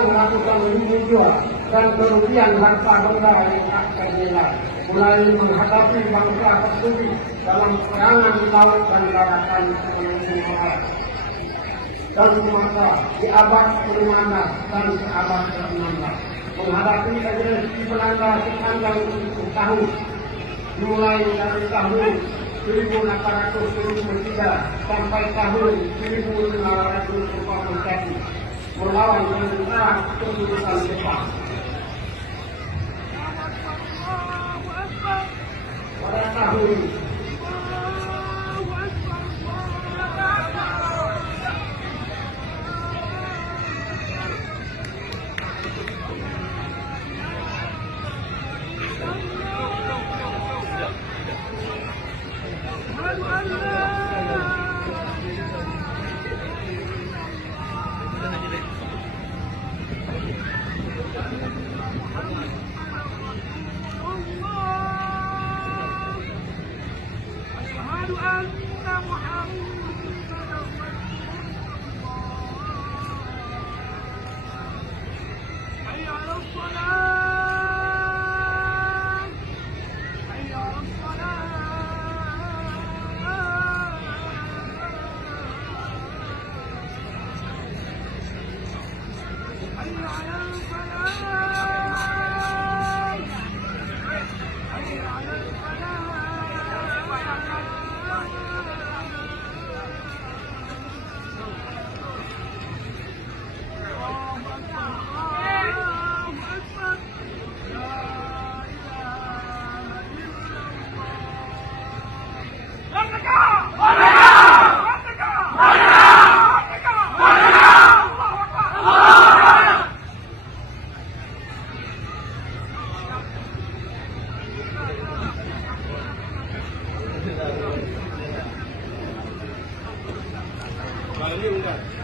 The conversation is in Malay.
Melakukan individual dan kerugian harta benda yang tak ternilai, mulai menghadapi bangsa tersebut dalam peperangan di laut dan daratan Indonesia dan semasa di abad ke-15 dan abad ke-16, menghadapi agresi Belanda sepanjang 70 tahun, mulai dari tahun 1873 sampai tahun 1941, melawan tentara kedudukan Jepang. Pada tahun Ini enggak.